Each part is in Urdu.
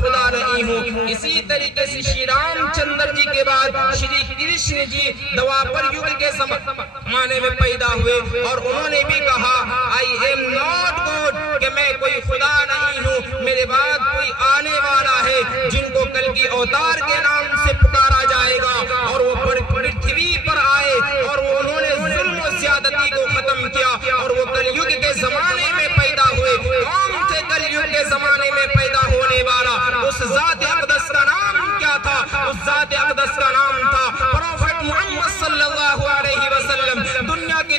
خدا نہیں ہوں۔ اسی طریقے سے شری رام چندر جی کے بعد شری کرشن جی دوابر یگ کے زمانے میں پیدا ہوئے اور انہوں نے بھی کہا I am not God کہ میں کوئی خدا نہیں ہوں، میرے بعد کوئی آنے والا ہے جن کو کل کی اوتار کے نام سے پکارا جائے گا اور وہ پرتھوی پر آئے اور انہوں نے ظلم و زیادتی کو ختم کیا اور وہ کل یگ کے زمانے میں پیدا ہوئے۔ کون تھے کل یگ کے زمانے میں پیدا ہونے والا؟ اس ذات اقدس کا نام کیا تھا؟ اس ذات اقدس کا نام تھا پروفٹ محمد صلی اللہ علیہ وسلم۔ دنیا کی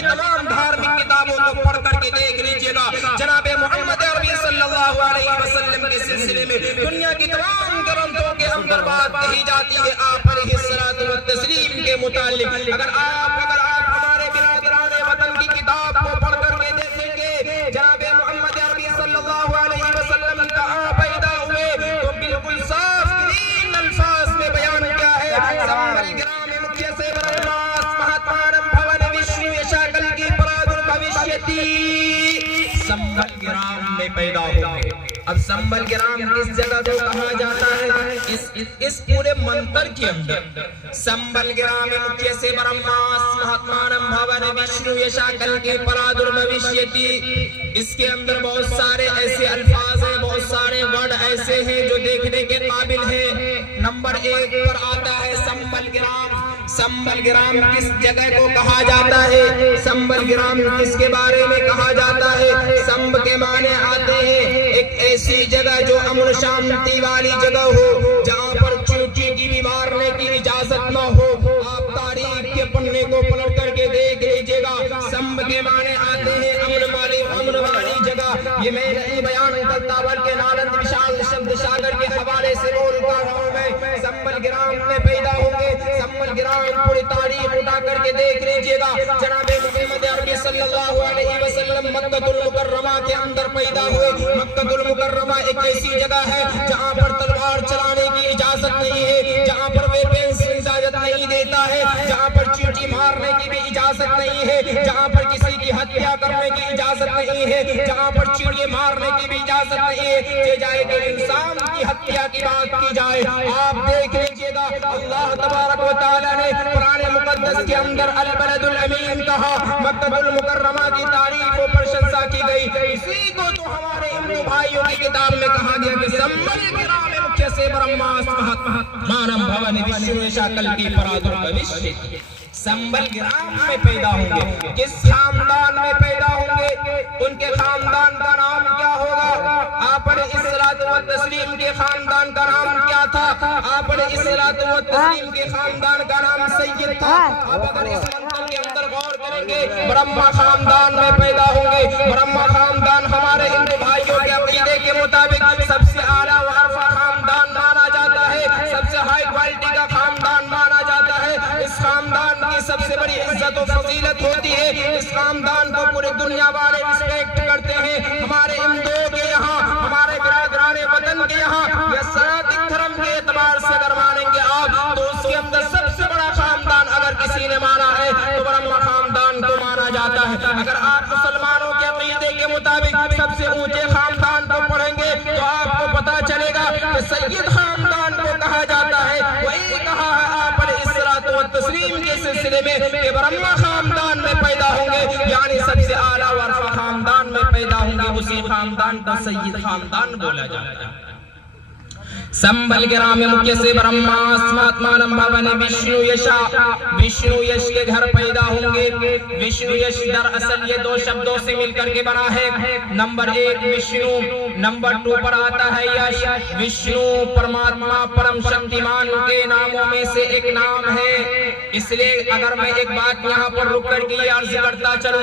تمام دھارمک کتابوں کو پڑھ کر کے دیکھ لیجئے گا، جناب محمد عربی صلی اللہ علیہ وسلم کے سلسلے میں دنیا کی تمام گرنتھوں کے اندر بات کہی جاتی ہے آپ علیہ الصلوۃ والتسلیم کے متعلق۔ اگر آپ ہمارے برادران وطن کی کتاب کو پڑھ کر کے دیکھیں گے جناب محمد عربی صلی اللہ علیہ وسلم کہاں پیدا ہوئے تو بالکل صاف ترین الفاظ میں بیان کیا ہے، سمبل گرام مکھیہ سے برہماس مہاتمانم بھون وشنو یشا کلکی پرادر بھوشیتی، سمبل گرام میں پیدا ہوئے۔ اب سمبل گرام کس جگہ کو کہا جاتا ہے؟ اس پورے منتر کے اندر سمبل گرام مکھیہ سے برہماس مہاتمانم بھون وشنو یشا کلکی پرادر بھوشیتی، اس کے اندر بہت سارے ایسے الفاظ ہیں، بہت سارے ورڈ ایسے ہیں جو دیکھنے کے قابل ہیں۔ نمبر 1 پر آتا ہے سمبل گرام۔ سمبل گرام کس جگہ کو کہا جاتا ہے؟ سمبل گرام کس کے بارے میں کہا جاتا ہے؟ سمب کے معنی آتے ہیں ایک ایسی جگہ جو امن شانتی والی جگہ ہو، جہاں پر چونٹی کی بھی مارنے کی اجازت نہ ہو۔ آپ تاریخ کے پڑھنے کو پلٹ کر کے دیکھ لیجئے گا، سمب کے معنی آتے ہیں امن والی جگہ۔ یہ میں نہیں بیان کرتا بلکہ نالند وشال شبد ساگر کے حوالے سے بولتا ہوں میں۔ سمبل گرام میں پیدا ہوں گے، سمبل گرام پوری تاریخ اٹھا کر کے دیکھ لیجئے گا۔ جناب محمد عربی صلی اللہ علیہ وسلم مکہ المکرمہ کے اندر پیدا ہوئے۔ مکہ المکرمہ ایک ایسی جگہ ہے جہاں پر تلوار چلانے کی اجازت نہیں ہے، جہاں پر ویپنز اجازت نہیں دیتا ہے، جہاں پر چیٹی مارنے کی بھی اجازت نہیں ہے، جہاں پر کسی کی ہتیا کرنے کی اجازت نہیں ہے، جہاں پر چیڑے مارنے کی بھی اجازت نہیں ہے، کہ جائے کہ انسان کی ہتیا کی بات کی جائے۔ آپ دیکھ لیجئے گا اللہ تبارک و تعالی نے قرآن مقدس کے اندر البلد الامین کہا، مکہ المکرمہ کی تعریف و پرشنسا کی گئی۔ اسی کو تو ہمارے ہندو بھائیوں کی کتاب میں کہا گیا کہ سمبل گرام مکھیہ سے برہماس مہاتمانم بھون وشنو یشا کلکی پرادر بھوشیتی، سمبل گرام میں پیدا ہوں گے۔ کس خاندان میں پیدا ہوں گے؟ ان کے خاندان کا نام کیا ہوگا؟ آپ علیہ الصلوۃ والتسلیم کے خاندان کا نام کیا تھا؟ آپ علیہ الصلوۃ والتسلیم کے خاندان کا نام سید تھا۔ اب اگر اس منتر کے اندر غور کریں گے برہما خاندان میں پیدا ہوں گے۔ برہما خاندان ہمارے ہندو بھائیوں کے عقیدے کے مطابق سب سے اعلیٰ و ارفع خاندان مانا جاتا ہے، سب سے ہائی کوالٹی کا خاندان مانا جاتا ہے۔ اس خاندان کی سب سے بڑی عزت و فضیلت ہوتی ہے، اس خاندان کو پوری دنیا والے رسپیکٹ کرتے ہیں۔ ہمارے ہندوؤں کے یہاں، ہمارے برادران وطن کے یہاں یا سناتن دھرم کے اعتبار سے اگر مانیں گے آپ تو اس کے اندر سب سے بڑا خاندان اگر کسی نے مانا ہے تو برہما خاندان کو مانا جاتا ہے۔ اگر آپ مسلمانوں کے عقیدے کے مطابق سب سے اونچے خاندان کو پڑھیں گے تو آپ کو پتا چلے گا کہ سید خاندان کو کہا جاتا ہے۔ وہی کہا ہے آپ علیہ الصلوۃ والتسلیم کے سلسلے میں کہ برہما خاندان میں پیدا ہوں گے، یعنی سب سے اعلیٰ و ارفع خاندان میں پیدا ہوں گے، اسی خاندان کو سید خاندان بولا جاتا ہے۔ سمبل گرام مکھیہ سے برہماس مہاتمانم بھون وشنو یشا، وشنو یش کے گھر پیدا ہوں گے۔ وشنو یش دراصل یہ دو شبدوں سے مل کر کے بنا ہے، نمبر 1 وشنو، نمبر 2 پر آتا ہے یش۔ وشنو پرماتما پرم شکتیمان کے ناموں میں سے ایک نام ہے، اس لیے اگر میں ایک بات یہاں پر رک کر کے عرض کرتا چلوں،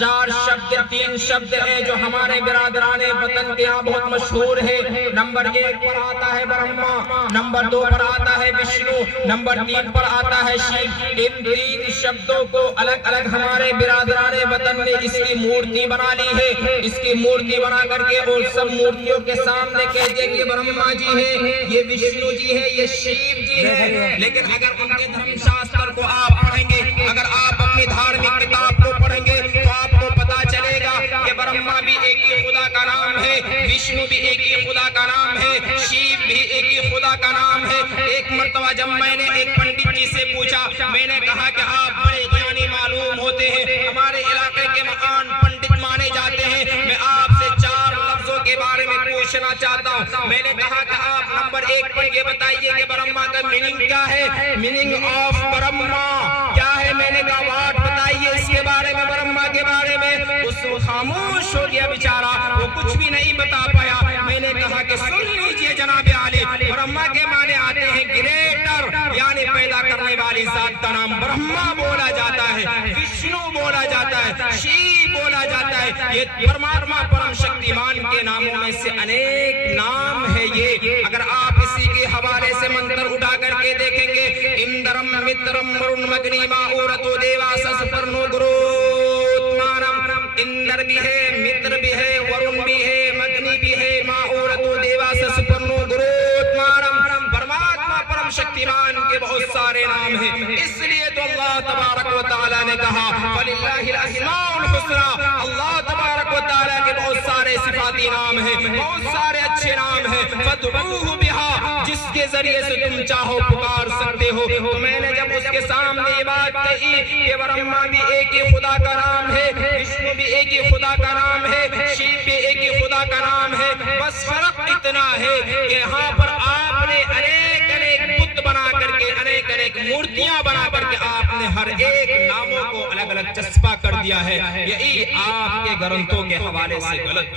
4 شبد 3 شبد ہیں جو ہمارے برادران وطن کے یہاں بہت مشہور ہے۔ نمبر 1 پر آتا ہے برہما، نمبر 2 پر آتا ہے وشنو، نمبر 3 پر آتا ہے شیو۔ ان 3 شبدوں کو الگ الگ ہمارے برادران وطن نے اس کی مورتی بنا لی ہے، اس کی مورتی بنا کر کے اور سب مورتیوں کے سامنے کہتے ہیں کہ یہ برہما جی ہے، یہ وشنو جی ہے، یہ شیو جی ہے۔ لیکن اگر ان کے دھرم شاستر کو آپ پڑھیں گے، اگر آپ اپنی دھارمک کتاب کو پڑھیں گے تو آپ کو پتا چلے گا کہ برہما بھی ایک ہی خدا کا نام ہے، وشنو بھی ایک ہی خدا کا نام ہے، شیو بھی ایک ہی خدا کا نام ہے۔ ایک مرتبہ جب میں نے ایک پنڈت جی سے پوچھا، میں نے کہا کہ آپ بڑے جانی معلوم ہوتے ہیں، ہمارے علاقے کے مہان پنڈت مانے جاتے ہیں، میں آپ سے 4 لفظوں کے بارے میں پوچھنا چاہتا ہوں۔ میں نے کہا کہ آپ نمبر 1 پر یہ بتائیے کہ برہما کا میننگ کیا ہے، میننگ آف برہما کیا ہے؟ میں نے کہا واٹ بتائیے اس کے بارے میں، برہما کے بارے میں۔ اس خاموش ہو گیا بیچارہ، وہ کچھ بھی نہیں بتا پایا۔ میں نے کہا کہ سن لیجئے جناب عالی، برہما کے معنی آتے ہیں گریٹر، یعنی پیدا کرنے والی ذات کا نام برہما بولا جاتا ہے، وشنو بولا جاتا ہے، شیو بولا جاتا ہے۔ یہ پرماتما پرم شکتیمان کے ناموں میں سے انیک نام ہے یہ۔ اگر آپ اسی کے حوالے سے منتر اٹھا کر کے دیکھیں گے، اندرم مترم ورن مگنی ماورتو دیوا سسپرنو گروتمانم، اندر بھی ہے، متر بھی ہے، ورن بھی ہے، مگنی بھی ہے، ماورتو دیوا سسپرنو گروتمانم۔ پرماتما پرم شکتیمان کے بہت سارے نام ہیں، اس لیے تو اللہ تبارک و تعالیٰ نے کہا فَلِلَّهِ الْأَسْمَاءُ الْحُسْنَى، اللہ تبارک و تعالیٰ کے بہت سارے صفاتی نام ہیں، بہت سارے اچھے نام ہیں، فَادْعُوهُ بِهَا، جس کے ذریعے سے تم چاہو پکار سکتے ہو۔ تو میں نے جب اس کے سامنے یہ بات کہی کہ برہما بھی ایک ہی خدا کا نام ہے، وشنو بھی ایک ہی خدا کا نام ہے، شیو بھی ایک ہی خدا کا نام ہے، بس فرق اتنا ہے کہ یہاں پر آپ نے انیک انیک بت بنا کر کے، انیک انیک مورتیاں بنا کر کے آپ نے ہر ایک ناموں کو الگ الگ چسپا کر دیا ہے۔ یہی آپ کے گرنتھوں کے حوالے سے غلط۔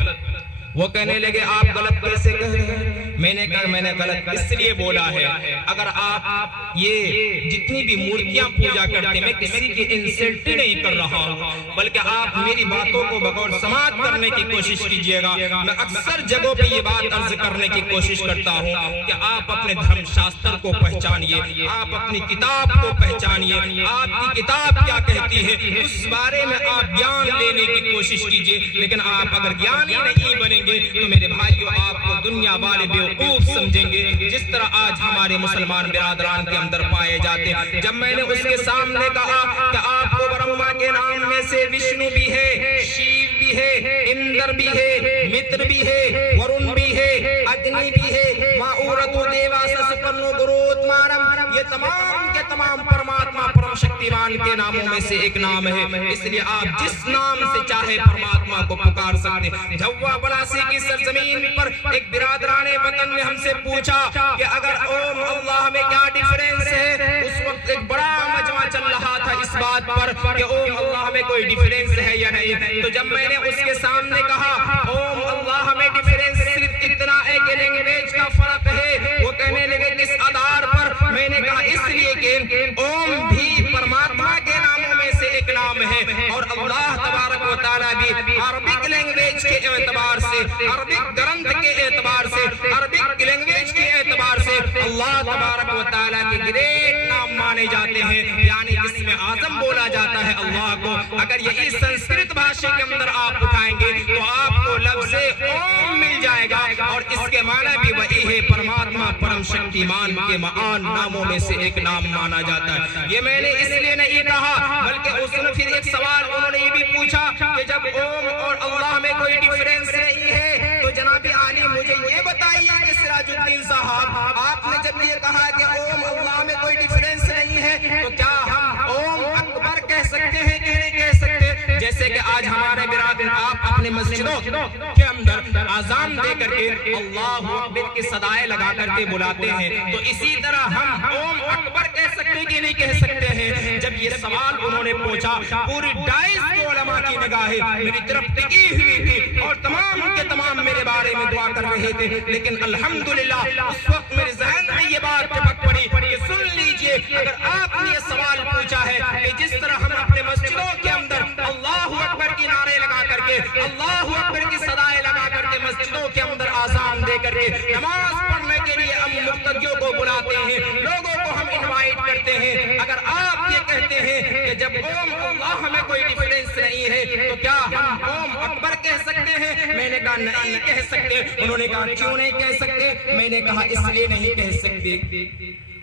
وہ کہنے لگے آپ غلط کیسے کہہ رہے ہیں؟ میں نے کہا میں نے غلط اس لیے بولا ہے، اگر آپ یہ جتنی بھی مورتیاں پوجا کرتے ہیں، میں کسی کی انسلٹ نہیں کر رہا ہوں، بلکہ آپ میری باتوں کو بغور سماعت کرنے کی کوشش کیجئے گا۔ میں اکثر جگہوں پہ یہ بات عرض کرنے کی کوشش کرتا ہوں کہ آپ اپنے دھرم شاستر کو پہچانیے، آپ اپنی کتاب کو پہچانیے، آپ کی کتاب کیا کہتی ہے اس بارے میں آپ گیان لینے کی کوشش کیجئے۔ لیکن آپ اگر گیانی نہیں بنیں گے تو میرے بھائیوں آپ کو دنیا والے بیوقوف سمجھیں گے، جس طرح آج ہمارے مسلمان برادران کے اندر پائے جاتے ہیں۔ جب میں نے اس کے سامنے کہا کہ آپ کو برہما کے نام میں سے وشنو بھی ہے، شیو بھی ہے، اندر بھی ہے، متر بھی ہے، ورن بھی ہے، اگنی بھی ہے، ماورتو دیوا سسپرنو گروتمانم، یہ تمام کے تمام پرماتما پرم شکتیمان کے ناموں میں سے ایک نام ہے۔ اس لیے آپ جس نام سے چاہے پرماتما کو پکار سکتے ہیں۔ جوا بلاسی کی سرزمین پر ایک برادران وطن نے ہم سے پوچھا کہ اگر اوم اللہ میں کیا ڈیفرنس ہے؟ اس وقت ایک بڑا مجمع چل رہا تھا اس بات پر کہ اوم اللہ میں کوئی ڈیفرنس ہے یا نہیں۔ تو جب میں نے اس کے سامنے کہا اوم اللہ میں ڈیفرنس صرف اتنا ہے کہ لینگویج کا فرق ہے، وہ کہنے لگے کس آدھار پر؟ میں نے کہا اس لیے کہ اوم بھی پرماتما کے ناموں میں سے ایک نام ہے، اور اللہ تبارک و تعالیٰ بھی عربک لینگویج کے اعتبار سے، عربک گرنتھ کے اعتبار سے، عربک لینگویج کے اعتبار سے اللہ تبارک و تعالیٰ کے گریٹ نام مانے جاتے ہیں، یعنی جس میں اعظم بولا جاتا ہے اللہ کو۔ اگر یہی سنسکرت بھاشے کے اندر آپ اٹھائیں گے تو آپ کو لفظ اوم مل جائے گا، اور اس کے معنی بھی وہی ہے، پرماتما پرم شکتیمان کے معان ناموں میں سے ایک نام مانا جاتا ہے۔ یہ میں نے اس لیے نہیں کہا، بلکہ اس نے پھر ایک سوال انہوں نے یہ بھی پوچھا کہ جب اوم اور اللہ میں کوئی ڈیفرنس نہیں ہے تو جناب عالی مجھے یہ بتائیے کہ سراج الدین صاحب آپ نے جب یہ کہا کہ اوم اللہ میں کوئی ڈیفرنس نہیں ہے تو کیا ہم اوم اکبر کہہ سکتے ہیں کہ نہیں کہہ سکتے؟ جیسے کہ آج ہمارے برادر آپ اپنے مسجدوں کے اندر آذان دے کر کے اللہ اکبر کی صدائیں لگا کر کے بلاتے ہیں، تو اسی طرح ہم اوم اکبر کہہ سکتے ہیں کہ نہیں کہہ سکتے ہیں؟ جب یہ سوال انہوں نے پوچھا، پوری ڈائز کے علماء کی نگاہیں میری طرف ٹکی ہوئی تھی اور تمام کے تمام میرے بارے میں دعا کر رہے تھے، لیکن الحمدللہ اس وقت میرے ذہن میں یہ بات چپک پڑی کہ سن لیجئے، اگر آپ نے یہ سوال پوچھا ہے کہ جس طرح ہم اپنے مسجدوں کے اندر اللہ اکبر کی نعرے لگا کر کے، اللہ اکبر کی صدائیں لگا کر کے مسجدوں کے اندر آذان دے کر کے نماز پڑھنے کے لیے ہم مقتدیوں کو بلاتے ہیں، لوگوں کو ہم انوائٹ کرتے ہیں، اگر آپ یہ کہتے ہیں کہ جب اوم اللہ میں کوئی ڈیفرنس نہیں ہے تو کیا ہم اوم اکبر کہہ سکتے ہیں؟ میں نے کہا نہیں کہہ سکتے۔ انہوں نے کہا کیوں نہیں کہہ سکتے؟ میں نے کہا اس لیے نہیں کہہ سکتے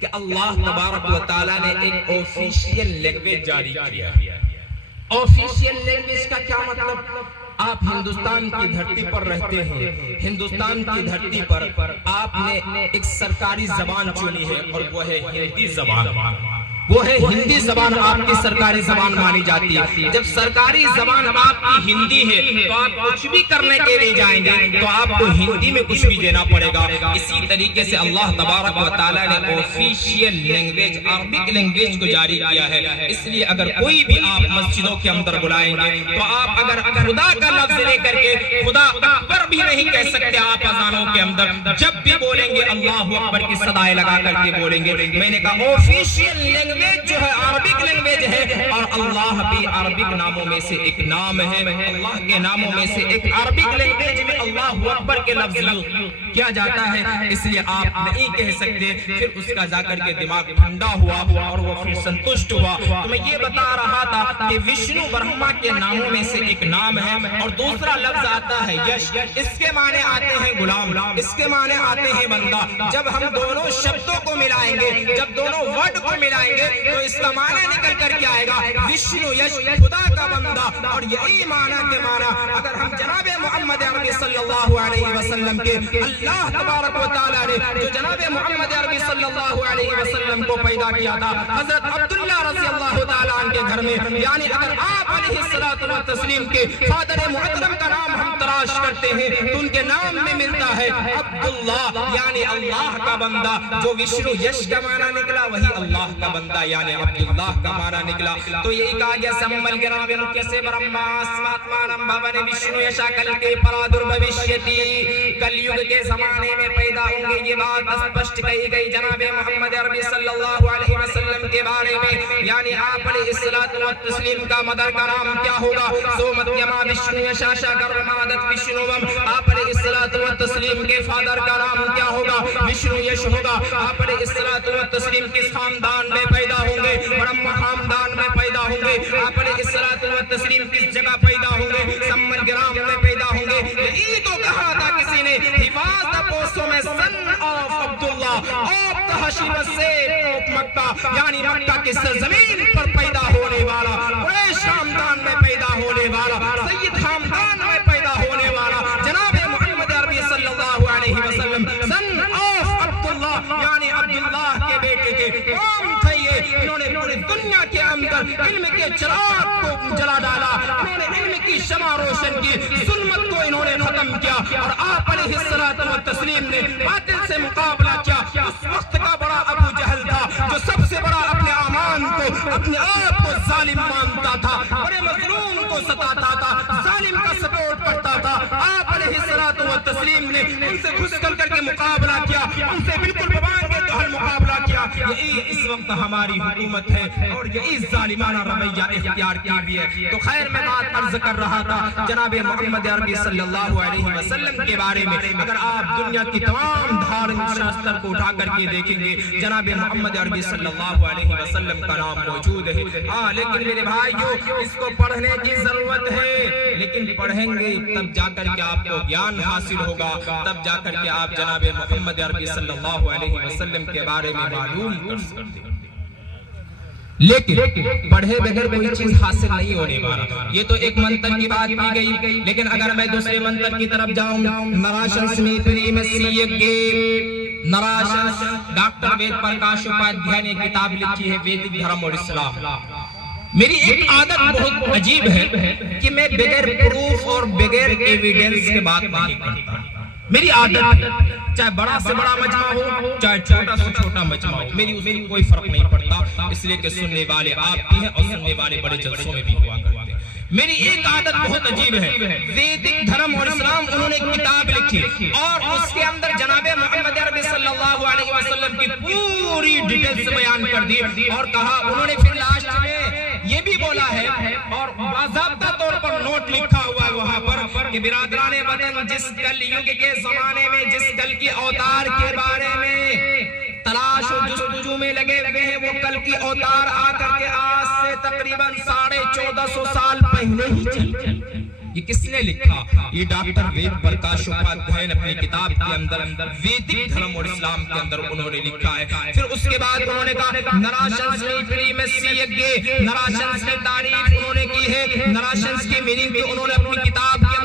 کہ اللہ تبارک و تعالیٰ نے ایک آفیشیل لینگویج جاری کیا ہے۔ آفیشیل لینگویج کا کیا مطلب؟ آپ ہندوستان کی دھرتی پر رہتے ہیں، ہندوستان کی دھرتی پر آپ نے ایک سرکاری زبان چنی ہے اور وہ ہے ہندی زبان، وہ ہے ہندی زبان آپ کی سرکاری زبان مانی جاتی ہے۔ جب سرکاری زبان آپ کی ہندی ہے تو آپ کچھ بھی کرنے کے لیے جائیں گے تو آپ کو ہندی میں کچھ بھی دینا پڑے گا۔ اسی طریقے سے اللہ تبارک و تعالیٰ نے آفیشیل لینگویج عربک لینگویج کو جاری کیا ہے، اس لیے اگر کوئی بھی آپ مسجدوں کے اندر بلائیں گے تو آپ اگر خدا کا لفظ لے کر کے خدا اکبر بھی نہیں کہہ سکتے، آپ اذانوں کے اندر جب بھی بولیں گے اللہ اکبر کی صدائیں لگا کر کے بولیں گے۔ میں نے کہا آفیشیل لینگویج جو ہے عربک لینگویج ہے، اور اللہ بھی عربک ناموں میں سے ایک نام ہے، اللہ کے ناموں میں سے ایک عربک لینگویج میں اللہ اکبر کے لفظ کیا جاتا ہے، اس لیے آپ نہیں کہہ سکتے۔ پھر اس کا جا کر کے دماغ ٹھنڈا ہوا اور وہ پھر سنتشٹ ہوا۔ تو میں یہ بتا رہا تھا کہ وشنو برہما کے ناموں میں سے ایک نام ہے، اور دوسرا لفظ آتا ہے یش، اس کے معنی آتے ہیں غلام، اس کے معنی آتے ہیں بندہ۔ جب ہم دونوں شبدوں کو ملائیں گے، جب دونوں ورڈ کو ملائیں گے تو اس کا معنی نکل کر کے آئے گا وشنو یش، خدا کا بندہ۔ اور یہی معنی کے معنی اگر ہم جناب محمد عربی صلی اللہ علیہ وسلم کے، اللہ تبارک و تعالیٰ نے جو جناب محمد عربی صلی اللہ علیہ وسلم کو پیدا کیا تھا حضرت عبداللہ رضی اللہ تعالیٰ عنہ کے گھر میں، یعنی اگر آپ علیہ الصلوۃ والتسلیم کے فادر محترم کا نام ہم تلاش کرتے ہیں تو ان کے نام میں ملتا ہے عبداللہ، یعنی اللہ کا بندہ۔ جو وشنو یش کا معنی نکلا وہی اللہ کا بندہ یعنی عبداللہ کا معنی نکلا۔ تو یہی کہا گیا سمل گرام نتیسے برہما اسماتمانم بھون وشنو یشا کل کے پرادر بھوشیتی، کل یگ کے زمانے میں پیدا ہوں گے، یہ بات اسپشٹ کہی گئی جناب محمد عربی صلی اللہ علیہ وسلم کے بارے میں، یعنی آپ علیہ الصلوۃ والتسلیم کا مدر کا نام کیا ہوگا؟ سومتیما وشنو یشاشا گرمادت وشنوم، آپ علیہ الصلوۃ والتسلیم کے فادر کا نام کیا ہوگا؟ وشنو یش ہوگا۔ آپ علیہ الصلوۃ والتسلیم کس خاندان میں پیدا ہوں گے؟ برہما خاندان میں پیدا ہوں گے۔ آپ علیہ الصلوۃ والتسلیم کس جگہ پیدا ہوں گے؟ سمن گرام میں پیدا ہوں گے۔ یہی تو کہا تھا کسی نے حفاظت پوستوں میں سن آف عبداللہ آپ تحشیب سے مکہ، یعنی مکہ کی سرزمین پر پیدا ہونے والا، قریش خاندان میں پیدا ہونے والا، سید خاندان میں پیدا ہونے والا جناب محمد عربی صلی اللہ علیہ وسلم سن آف عبداللہ، یعنی عبداللہ کے بیٹے کے کون تھے یہ؟ انہوں نے پوری دنیا کے اندر علم کے چراغ کو جلا ڈالا، انہوں نے علم کی شمع روشن کی، ظلمت کو انہوں نے ختم کیا، اور آپ علیہ الصلوۃ والتسلیم نے باطل سے مقابلہ کیا۔ اس وقت کا بڑا ابو جہل تھا جو سب سے بڑا اپنے امان کو، اپنے آپ کو ظالم مانتا تھا، بڑے مظلوم کو ستاتا تھا، ظالم کا سپورٹ کرتا تھا۔ آپ علیہ الصلوۃ والتسلیم نے ان سے گھس کر کے مقابلہ کیا، ان سے بالکل ببان کے تو مقابلہ کیا۔ یہی اس وقت ہماری حکومت ہے اور یہی ظالمانہ رویہ اختیار کی بھی ہے۔ تو خیر میں بات عرض کر رہا تھا جناب محمد عربی صلی اللہ علیہ وسلم کے بارے میں، اگر آپ دنیا کی تمام دھارمک شاستر کو اٹھا کر کے دیکھیں گے جناب محمد عربی صلی اللہ علیہ وسلم کا نام موجود ہے۔ لیکن میرے بھائیو اس کو پڑھنے کی ضرورت ہے، لیکن پڑھیں گے تب جا کر کے آپ کو گیان حاصل ہوگا، تب جا کر کے آپ جناب محمد عربی صلی اللہ علیہ وسلم کے بارے میں معلوم کر سکتے ہیں۔ لیکن پڑھے بغیر کوئی چیز حاصل نہیں ہونے والا۔ یہ تو ایک منتر کی بات کی گئی، لیکن اگر میں دوسرے منتر کی طرف جاؤں، نراشن سمیتری میں سیگے نراشن، ڈاکٹر وید پرکاش اپادھیائے نے کتاب لکھی ہے ویدک دھرم اور اسلام۔ میری ایک عادت بہت عجیب ہے کہ میں بغیر پروف اور بغیر ایویڈنس کے بات نہیں کرتا۔ میری عادت ہے چاہے بڑا سے بڑا مجمع ہو چاہے چھوٹا سے چھوٹا مجمع ہو، میری اس میں کوئی فرق نہیں پڑتا، اس لیے کہ سننے والے آپ بھی ہیں اور سننے والے بڑے جلسوں میں بھی ہوا کرتے ہیں۔ میری ایک عادت بہت عجیب ہے، ویدک دھرم اور اسلام انہوں نے کتاب لکھی اور اس کے اندر جناب محمد عربی صلی اللہ علیہ وسلم کی پوری ڈیٹیلز بیان کر دی، اور کہا انہوں نے پھر لاسٹ میں یہ بھی بولا ہے اور باضابطہ طور پر نوٹ لکھا ہوا ہے وہاں پر کہ برادران وطن جس کل یگ کے زمانے میں جس کل کی اوتار کے بارے میں تلاش و جستجو میں لگے ہوئے ہیں، وہ کل کی اوتار آ کر کے آج سے تقریباً 1450 سال پہلے ہی چل گئی۔ یہ کس نے لکھا؟ یہ ڈاکٹر وید پرکاش اپادھیائے نے اپنی کتاب کے اندر ویدک دھرم اور اسلام کے اندر انہوں نے لکھا ہے۔ پھر اس کے بعد انہوں نے کہا نراشنز میں سیگے، نراشنز نے تعریف انہوں نے کی ہے، نراشنز کی میننگ کی انہوں نے اپنی کتاب کے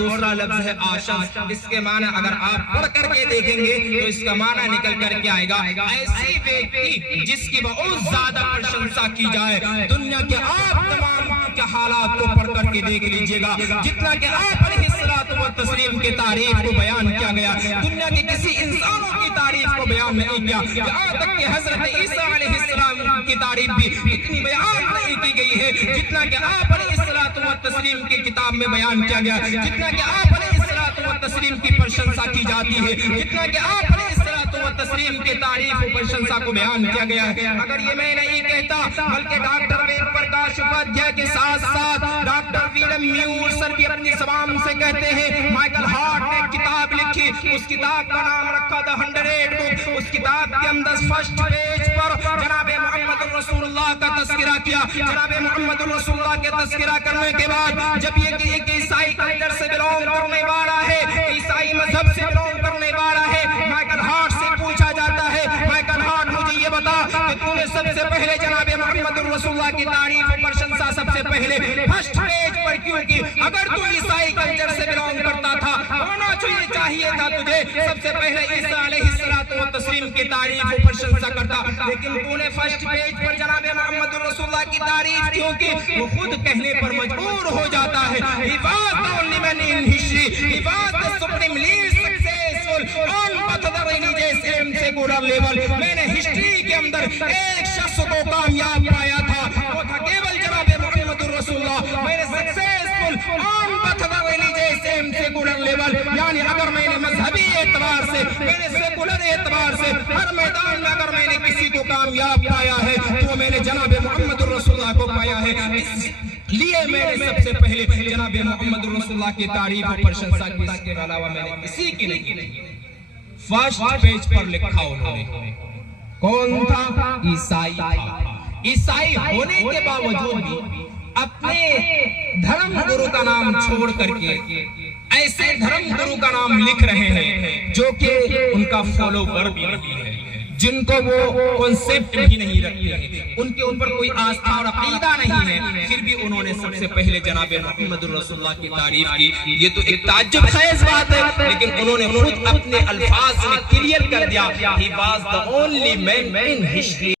دوسرا لفظ ہے آشس. اس کے معنی اگر آپ پڑھ کر کے دیکھیں گے تو اس کا معنی نکل کر کے آئے گا ایسی ویکتی جس کی بہت زیادہ پرشنسا کی جائے. دنیا کے آپ تمام کے حالات کو پڑھ کر کے دیکھ لیجئے گا, جتنا کہ آپ علیہ الصلوۃ والتسلیم کی تعریف کو بیان کیا گیا, دنیا کے کسی انسانوں کی تعریف کو بیان نہیں کیا. یہاں تک کہ حضرت عیسیٰ علیہ السلام کی تعریف بھی اتنی بیان نہیں کی گئی ہے جتنا کہ آپ علیہ الصلوۃ والتسلیم کی کتاب میں بیان کیا گیا, جتنا کہ آپ علیہ الصلوۃ والتسلیم کی پرشنسا کی جاتی ہے, جتنا کہ آپ علیہ الصلوۃ والتسلیم کی تعریف و پرشنسا کو بیان کیا گیا ہے. اگر یہ میں نہیں کہتا بلکہ ڈاکٹر وید پرکاش اپادھیائے کے ساتھ ساتھ ڈاکٹر ویلم میور سر بھی اپنی زبان سے کہتے ہیں. مائیکل ہارٹ نے ایک کتاب لکھی, اس کتاب کا نام رکھا تھا 100 بک. اس کتاب کے اندر فرسٹ پیج پر جناب محمد رسول اللہ کا تذکرہ کیا. جناب محمد رسول اللہ کے تذکرہ کرنے کے بعد جب یہ کہ ایک عیسائی کلچر سے بلونگ کرنے والا ہے, عیسائی مذہب سے بلونگ کرنے والا ہے, مائیکل ہارٹ سے پوچھا جاتا ہے, مائیکل ہارٹ مجھے یہ بتا کہ تو نے سب سے پہلے جناب محمد رسول اللہ کی تعریف و پرشنسا سب سے پہلے فرسٹ پیج پر کیوں کی؟ اگر تو عیسائی کلچر سے بلونگ کرتا تھا ہونا چاہیے تھا تجھے سب سے پہلے عیسیٰ علیہ الصلوۃ والتسلیم کی تعریف و پرشنسا کرتا, لیکن تو نے فرسٹ پیج پر جناب محمد رسول اللہ کی تعریف کیوں کی؟ وہ خود کہنے پر مجبور ہو جاتا ہے. He was the only man in history. He was the supremely successful on both the religious and secular level. میں نے ہسٹری کے اندر ایک شخص کو کامیاب پایا تھا, وہ تھا کیول جناب محمد رسول اللہ. میں نے successful on both the religious and secular level, یعنی اگر میں نے مذہبی اعتبار سے, میں نے سیکولر اعتبار سے ہر میدان میں اگر میں نے کسی کو کامیاب پایا ہے تو میں نے جناب محمد رسول اللہ کو پایا ہے. اس لیے میں نے سب سے پہلے جناب محمد رسول اللہ کی تعریف و پرشنسا کی, اس کے علاوہ میں نے کسی کی نہیں کی. فرسٹ پیج پر لکھا انہوں نے کون تھا؟ عیسائی تھا. عیسائی ہونے کے باوجود بھی اپنے دھرم گرو کا نام چھوڑ کر کے ایسے دھرم گرو کا نام لکھ رہے ہیں جو کہ ان کا فالوور بھی نہیں ہے, جن کو وہ کنسپٹ بھی نہیں رکھتے ہیں, ان کے اوپر کوئی آستھا اور عقیدہ نہیں ہے, پھر بھی انہوں نے سب سے پہلے جناب محمد رسول اللہ کی تعریف کی. یہ تو ایک تعجب خیز بات ہے, لیکن انہوں نے خود اپنے الفاظ میں کلیئر کر دیا, he was the only man in history.